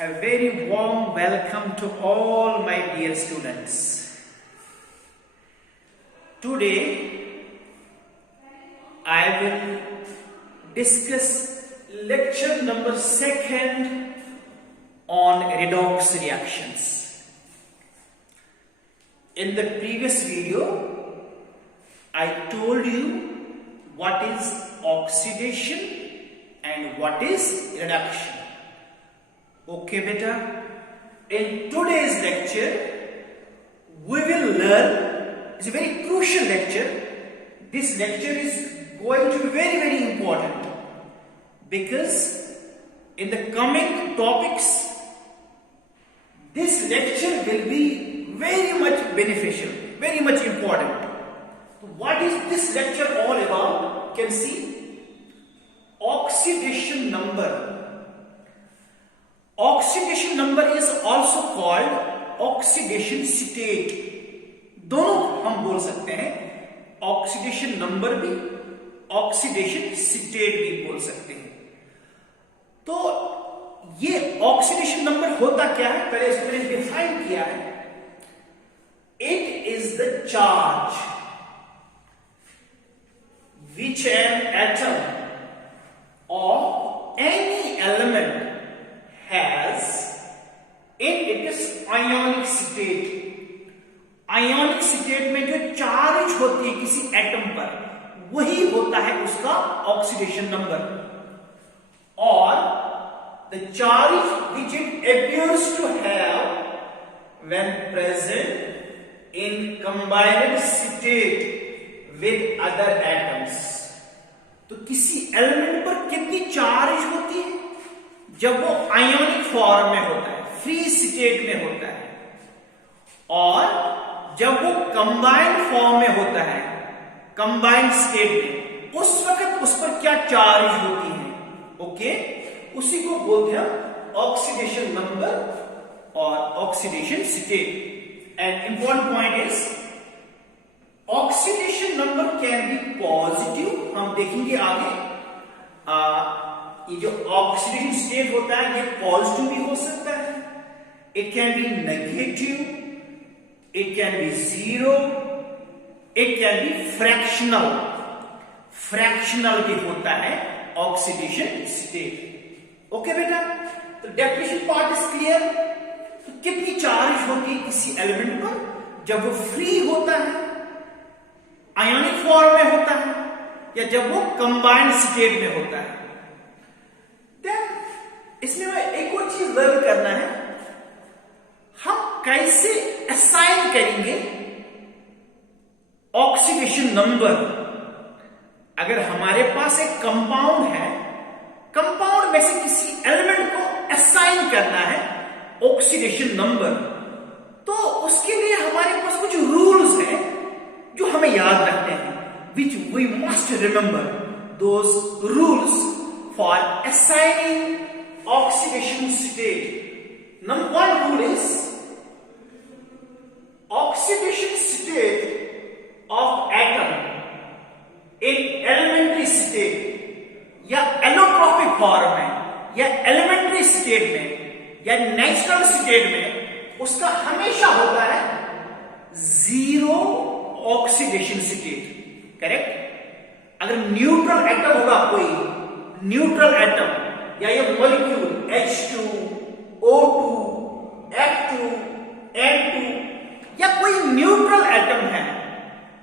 A very warm welcome to all my dear students. Today I will discuss lecture number 2 on redox reactions. In the previous video I told you what is oxidation and what is reduction. Okay beta, in today's lecture we will learn, it's a very crucial lecture. This lecture is going to be very important because in the coming topics this lecture will be very much beneficial, very much important. What is this lecture all about? You can see oxidation number. Oxidation number is also called oxidation state. दोनों हम बोल सकते हैं, oxidation number भी, oxidation state भी बोल सकते हैं. तो ये ऑक्सीडेशन नंबर होता क्या है, पहले इसको मैंने डिफाइन किया है. It is the charge which an atom of any element has in its ionic state. Ionic state में जो चार्ज होती है किसी एटम पर, वही होता है उसका ऑक्सीडेशन नंबर. और the charge which it appears to have when present in combined state with other atoms. तो किसी एलिमेंट पर कितनी चार्ज होती है जब वो आयोनिक फॉर्म में होता है, फ्री स्टेट में होता है, और जब वो कंबाइंड फॉर्म में होता है, कंबाइंड स्टेट में, उस वक्त उस पर क्या चार्ज होती है. ओके, उसी को बोलते हैं ऑक्सीडेशन नंबर और oxidation state. And important point is oxidation number can be positive. हम देखेंगे आगे ये जो ऑक्सीडेशन स्टेट होता है ये पॉजिटिव भी हो सकता है, it can be negative, it can be zero, it can be fractional. Fractional भी होता है ऑक्सीडेशन स्टेट. ओके बेटा, तो डेफिनेशन पार्ट इज क्लियर. तो कितनी चार्ज होती है किसी एलिमेंट पर जब वो फ्री होता है, आयोनिक फॉर्म में होता है, या जब वो कंबाइंड स्टेट में होता है. इसमें एक और चीज लर्न करना है, हम कैसे असाइन करेंगे ऑक्सीडेशन नंबर. अगर हमारे पास एक कंपाउंड है, कंपाउंड में से किसी एलिमेंट को असाइन करना है ऑक्सीडेशन नंबर, तो उसके लिए हमारे पास कुछ रूल्स हैं जो हमें याद रखने हैं, which we must remember. Those rules for assigning oxidation state. Number one rule is oxidation state of atom in elementary state या allotropic form में या elementary state में या natural state में, उसका हमेशा होता है जीरो ऑक्सीडेशन स्टेट. करेक्ट. अगर न्यूट्रल एटम होगा, कोई न्यूट्रल एटम या ये molecule H2, O2, F2, N2 या कोई न्यूट्रल एटम है,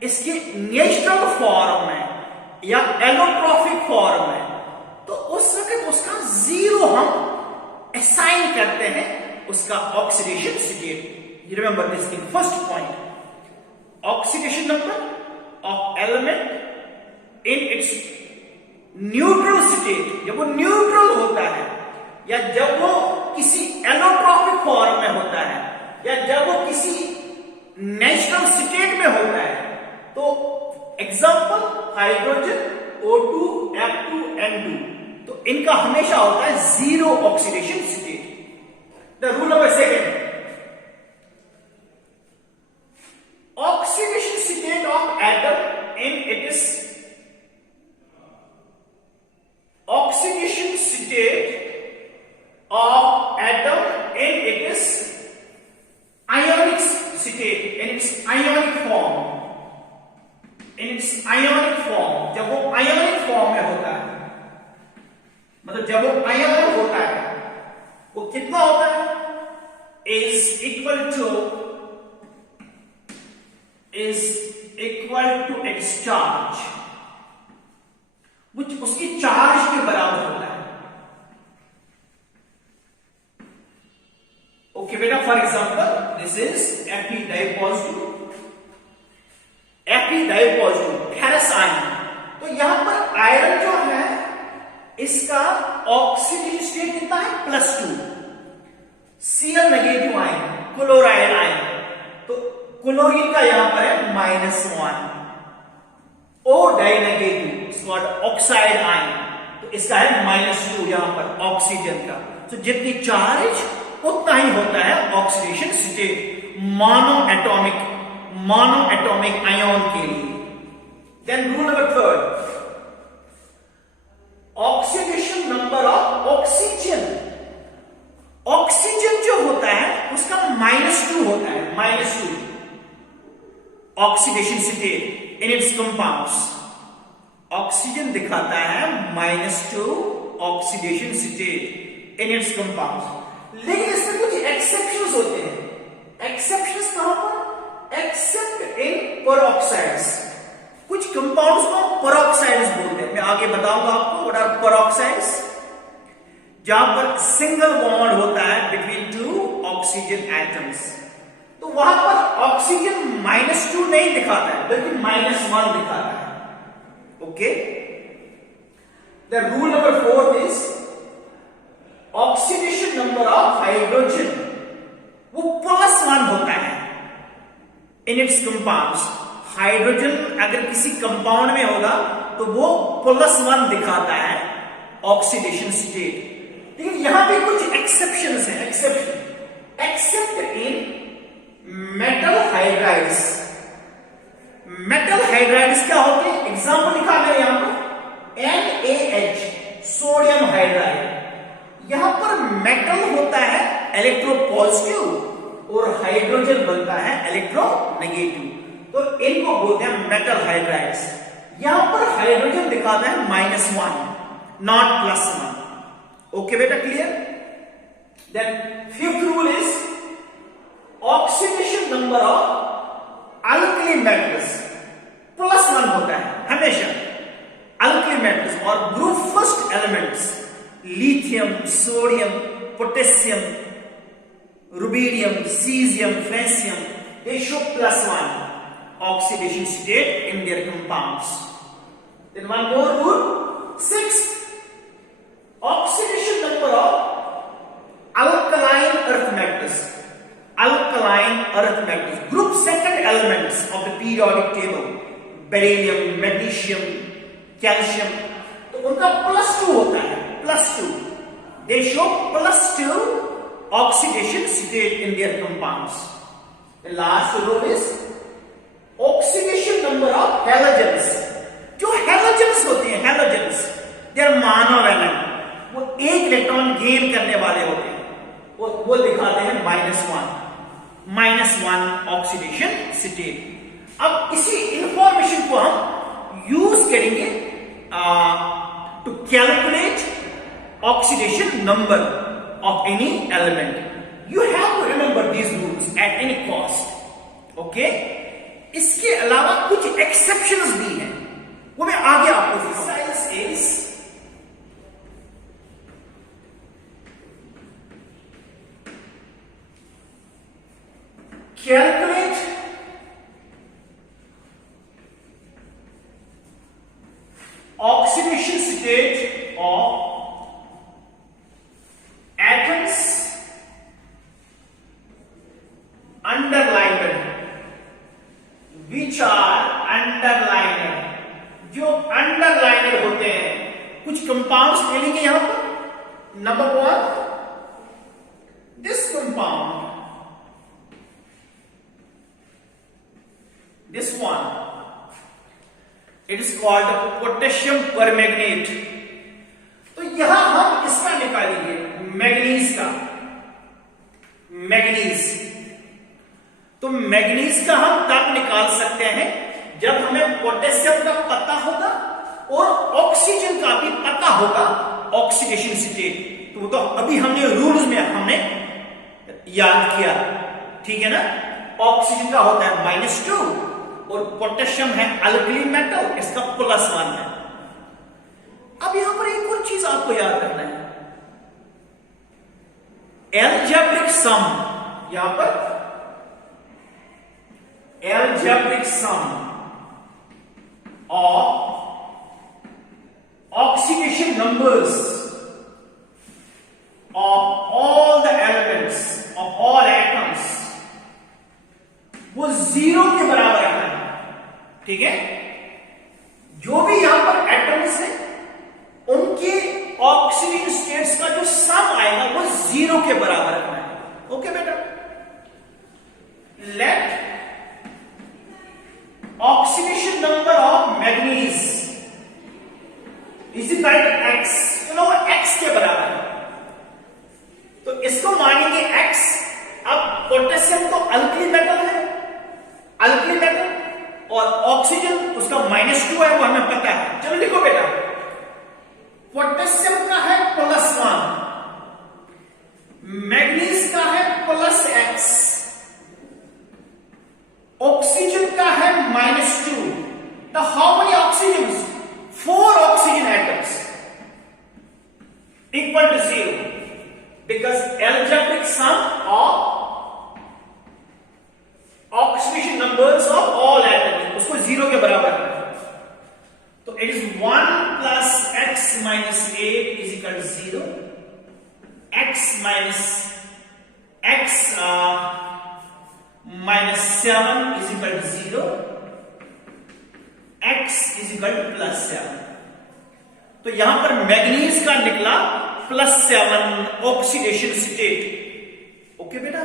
इसके नेचुरल फॉर्म में या एलोट्रॉपिक फॉर्म में, तो उस वक्त उसका जीरो हम असाइन करते हैं उसका oxidation state. You remember this thing. First point, oxidation number of element in its neutral state, जब वो न्यूट्रल होता है या जब वो किसी एलोट्रॉपिक फॉर्म में होता है या जब वो किसी नेचुरल स्टेट में होता है. तो example hydrogen, O2, F2, N2, तो इनका हमेशा होता है zero oxidation state. The rule number 2, oxidation state of atom in its oxidation state of atom होता है वो कितना होता है, is equal to its charge, which उसकी चार्ज के बराबर होता है। ओके बेटा, for example this is Fe dipositive ferrous ion. तो यहां पर आयरन जो है इसका ऑक्सीडेशन स्टेट कितना है, +2, Cl negative ion, chloride ion, तो क्लोरीन का यहां पर है -1, O die negative oxide ion, तो इसका है -2 यहां पर ऑक्सीजन का। तो जितनी चार्ज उतना ही होता है oxidation state monoatomic ion के लिए। Then rule number 3, oxidation number of oxygen. Oxygen जो होता है उसका -2 होता है, -2 oxidation state in its compounds. Oxygen दिखाता है -2 oxidation state in its compounds. लेकिन इसमें कुछ एक्सेप्शंस होते हैं। एक्सेप्शंस कहां पर, एक्सेप्ट इन पेरोक्साइड्स। कुछ कंपाउंड्स को पेरोक्साइड्स बोलते हैं, मैं आगे बताऊंगा आपको व्हाट आर पेरोक्साइड्स। जहां पर सिंगल बॉन्ड होता है बिटवीन 2 ऑक्सीजन एटम्स, तो वहां पर ऑक्सीजन -2 नहीं दिखाता है बल्कि -1 दिखाता है। Okay, the rule number 4 is oxidation number of hydrogen, वो +1 होता है इन इट्स कंपाउंड्स। हाइड्रोजन अगर किसी कंपाउंड में होगा तो वो +1 दिखाता है ऑक्सीडेशन स्टेट। लेकिन यहां पे कुछ एक्सेप्शंस हैं, एक्सेप्ट इन मेटल हाइड्राइड्स। मेटल हाइड्राइड्स क्या होते हैं, एग्जांपल लिखा मैंने यहां पर NaH, सोडियम हाइड्राइड। यहां पर मेटल होता है इलेक्ट्रोपॉजिटिव और हाइड्रोजन बनता है इलेक्ट्रोनेगेटिव, तो इनको बोलते हैं मेटल हाइड्राइड्स। यहां पर हाइड्रोजन दिखाता है -1 नॉट +1। ओके बेटा, clear. Then 5th rule is oxidation number of alkali metals, +1 होता है हमेशा अल्कली मेटल्स। और group first elements lithium, sodium, potassium, rubidium, caesium, francium, they show +1 oxidation state in their compounds. Then one more rule, 6th, oxidation number of alkaline earth metals. Alkaline earth metals, group second elements of the periodic table, beryllium, magnesium, calcium, तो उनका +2 होता है, +2. They show +2 oxidation state in their compounds. The last rule is oxidation number of halogens. जो halogens होते हैं, halogens, they are monovalent, वो एक electron gain करने वाले होते हैं, वो दिखाते हैं -1 ऑक्सीडेशन स्टेट। अब इसी इंफॉर्मेशन को हम यूज करेंगे to calculate oxidation number of any element. You have to remember these rules at any cost. Okay? इसके अलावा कुछ exceptions भी हैं, वो मैं आगे आपको दिखाऊंगा। Exercise is calculate oxidation state of atoms underlined, which are underlined, जो underlined होते हैं। कुछ कंपाउंड्स मिलेंगे यहां पर। Number 1, this compound, this one, it is called potassium permanganate। तो यहां हम इसका निकालेंगे मैग्नीज का, मैग्नीज। तो मैग्नीज का हम तब निकाल सकते हैं जब हमें पोटेशियम का पता होगा और ऑक्सीजन का भी पता होगा ऑक्सीडेशन स्टेट। तो वो तो अभी हमने रूल्स में हमने याद किया, ठीक है ना। ऑक्सीजन का होता है -2 और पोटेशियम है अल्कली मेटल, इसका +1 है। अब यहां पर एक और चीज आपको याद रखना है, एल्जेब्रिक सम, यहां पर algebraic sum of oxidation numbers of all the elements of all atoms वो 0 के बराबर रखना है, ठीक है। जो भी यहां पर एटम्स है उनके ऑक्सीडेशन स्टेट्स का जो सम आएगा वो 0 के बराबर रखना है। ओके बेटा, let oxidation number of manganese is equal to x, चलो x के बराबर है, तो इसको मानेंगे x। अब पोटेशियम तो अल्कली मेटल है, अल्कली मेटल, और ऑक्सीजन उसका -2 है, वो हमें पता है। चलो लिखो बेटा, पोटेशियम का है +1, मैग्नीज का है +x, ऑक्सीजन का है -2। तो how many oxygen? 4 oxygen atoms equal to 0, because algebraic sum of oxidation numbers of all atoms उसको 0 के बराबर है। तो it is 1 plus x minus 8 is equal to 0, x minus x minus 7 is equal to 0, x is equal to +7। तो यहां पर manganese का निकला +7 ऑक्सीडेशन स्टेट। ओके बेटा,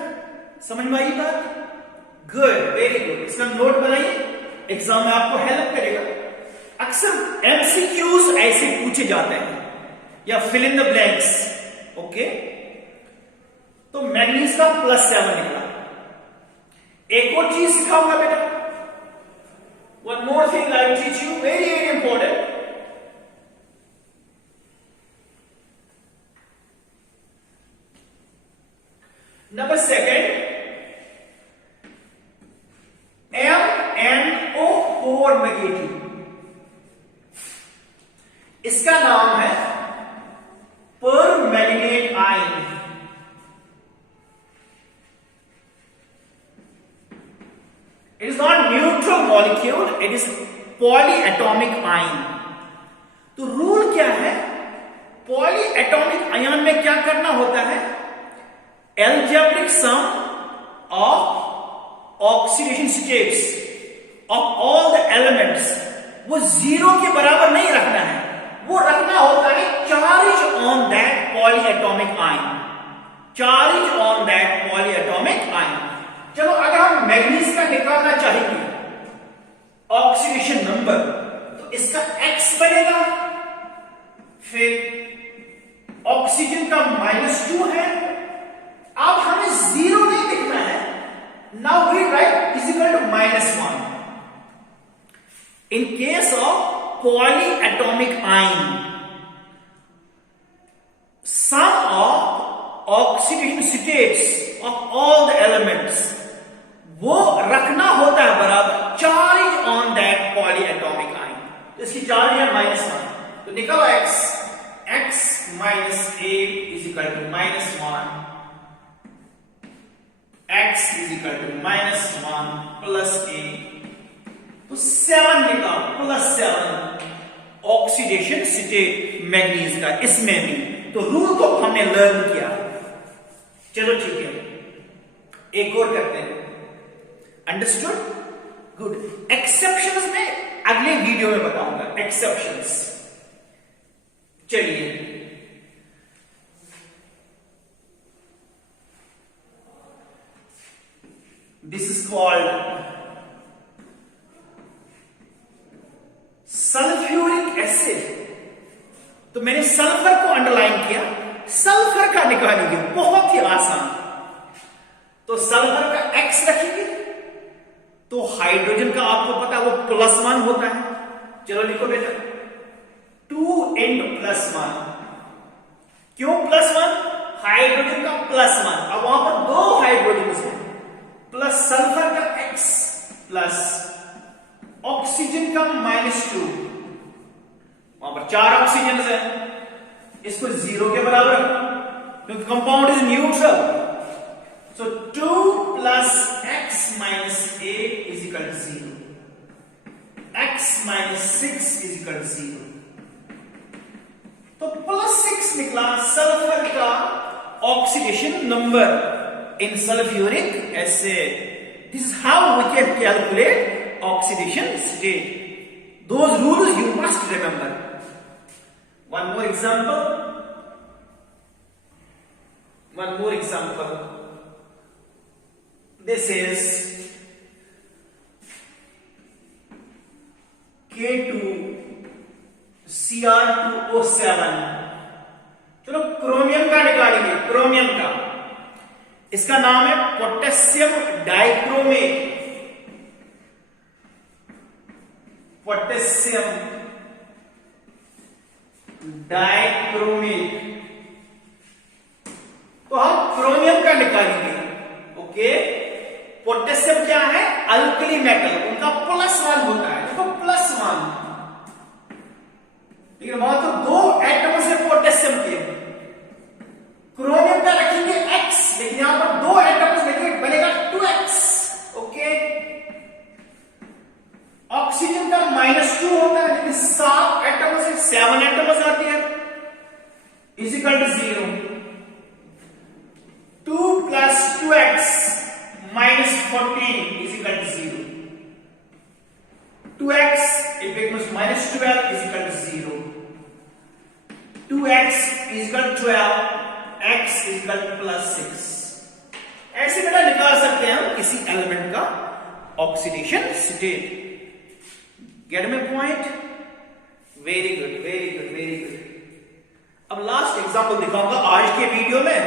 समझ में आई बात? Good, very good. इसका नोट बनाइए, एग्जाम में आपको हेल्प करेगा। अक्सर एमसीक्यूज ऐसे पूछे जाते हैं या fill in the blanks. Okay, तो मैग्नीज का +7 निकला। एक और चीज सिखाऊंगा बेटा, one more thing I will teach you, very very important. Number 2, MnO4 negative, इसका नाम है permanganate ion. It is not neutral molecule, it is polyatomic ion. तो रूल क्या है, पॉलीएटॉमिक आयन में क्या करना होता है, algebraic sum of oxidation states of all the elements वो 0 के बराबर नहीं रखना है, वो रखना होता है charge on that polyatomic ion, charge on that polyatomic ion। चलो अगर हम मैग्नीज का निकालना चाहेंगे ऑक्सीडेशन नंबर, तो इसका x बनेगा, फिर ऑक्सीजन का -2 है। अब हमें 0 नहीं लिखना है, now we write is equal to -1। In case of polyatomic ion, sum of oxidation states of all the elements वो रखना होता है बराबर charge on that polyatomic ion. तो इसकी चार्ज है -1, तो निकलो x minus 8 is equal to -1, x is equal to -1 plus 8, तो 7 निकला +7 ऑक्सीडेशन स्टेट मैग्नीज का, इसमें भी। तो रूल तो हमने लर्न किया। चलो ठीक है, एक और करते हैं। अंडरस्टूड? गुड। एक्सेप्शंस में अगले वीडियो में बताऊंगा, एक्सेप्शंस। चलिए, this is called sulphuric acid. तो मैंने सल्फर को अंडरलाइन किया, सल्फर का निकालेंगे, बहुत ही आसान। तो सल्फर का X रखेंगे, तो हाइड्रोजन का आपको पता है वो +1 होता है। चलो लिखो बेटा, 2 × +1 क्यों +1? हाइड्रोजन का +1, अब वहां पर 2 हाइड्रोजन है, प्लस सल्फर का X प्लस ऑक्सीजन का -2, वहां पर 4 ऑक्सीजन है, इसको 0 के बराबर रखो क्योंकि compound is neutral. So 2 + x - a = 0, x - 6 = 0, तो +6 निकला सल्फर का oxidation number in sulphuric acid. This is how we can calculate oxidation state. Those rules you must remember. One more example. This is K2Cr2O7। चलो chromium का निकालेंगे, chromium का, इसका नाम है पोटेशियम डाइक्रोमेट। पोटेशियम डाइक्रोमेट, तो हम क्रोमियम का निकालेंगे। ओके, पोटेशियम क्या है? अल्कली मेटल, उनका +1 होता है, देखो +1, लेकिन वहां तो 2 एटम्स है पोटेशियम के। क्रोमियम का रखेंगे X, लेकिन यहां पर 2 एटम्स लेंगे, बनेगा 2X। ओके, ऑक्सीजन का -2 होता है, लेकिन 7 एटम्स है, 7 एटम्स आती है, = 0। 2 + 2x - 14 = 0, 2x it becomes -12 = 0, 2x = 12, x = +6। ऐसे बेटा निकाल सकते हैं हम किसी एलिमेंट का oxidation state. Gate my point? Very good, very good, very good. अब लास्ट एग्जांपल दिखाऊंगा आज के वीडियो में,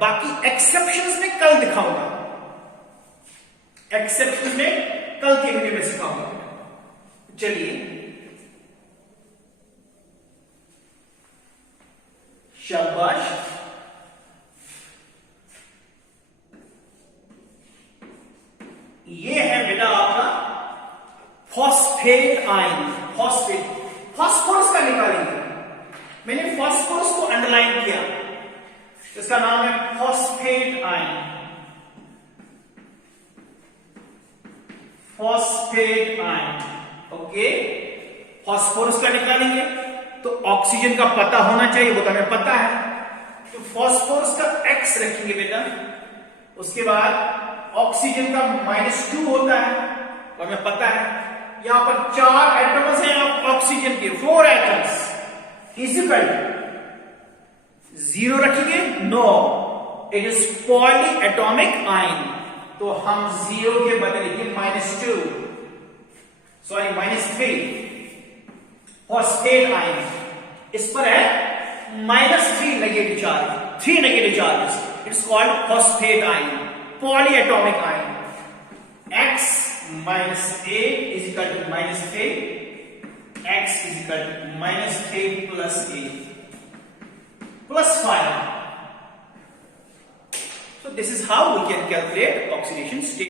बाकी एक्सेप्शंस में कल दिखाऊंगा, एक्सेप्शंस में कल के वीडियो में सिखाऊंगा। चलिए, शाबाश। ये है बेटा आपका फॉस्फेट आयन। फॉस्फेट, फास्फोरस का निकालेंगे, मैंने फास्फोरस को अंडरलाइन किया, इसका नाम है phosphate ion. Phosphate ion, okay, phosphorus का निकालेंगे तो ऑक्सीजन का पता होना चाहिए, वो तो हमें पता है, तो फास्फोरस का X रखेंगे बेटा। उसके बाद ऑक्सीजन का -2 होता है, वो हमें पता है। यहां पर 4 एटम्स हैं ऑक्सीजन के, 4 एटम्स, इक्वल 0 रखेंगे, no, it is polyatomic ion, तो हम 0 के बदले -2, सॉरी -3, फॉस्फेट आयन, इस पर है -3 negative charge, 3 negative charges, it's called phosphate ion, poly atomic ion. X - a = -3, x = -3 + a +5. So this is how we can calculate oxidation state.